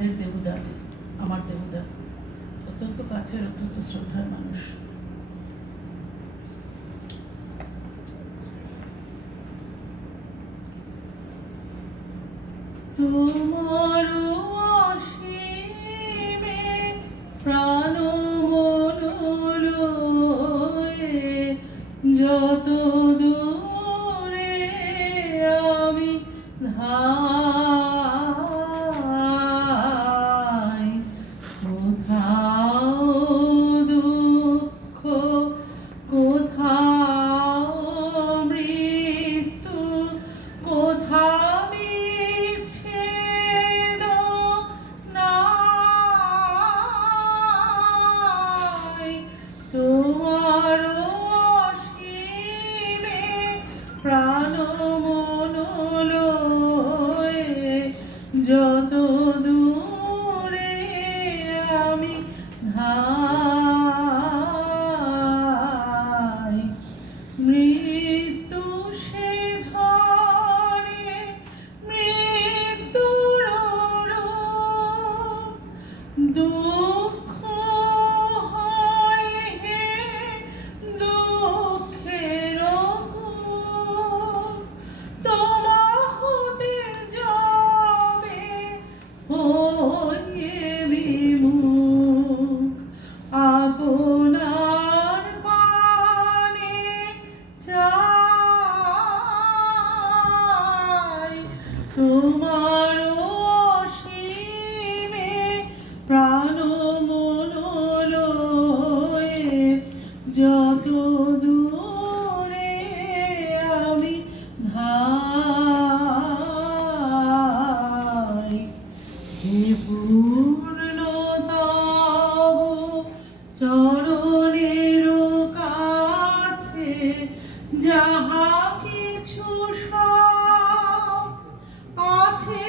আমাদের দেবদা, আমার দেবদা, অত্যন্ত কাছের, অত্যন্ত শ্রদ্ধার মানুষ। তোমার অসীমে প্রাণ মন লয়ে যত দূরে আমি ধাই, কোথাও দুঃখ, কোথাও মৃত্যু, কোথাও বিচ্ছেদ নাই। তোমার অসীমে প্রাণ মন লয়ে যত দূরে আমি ধাই, মৃত্যু সে ধরে মৃত্যুর রূপ, দুঃখ হয় হে দুঃখের কূপ, তোমা হতে যাবে হয়ে বিমুখ, আপনার পানে চাই। তোমার অসীমে প্রাণ মন লয়ে যত দূরে আমি ধাই, হে পূর্ণতম চরণের কাছে যাহা কিছু সব আছে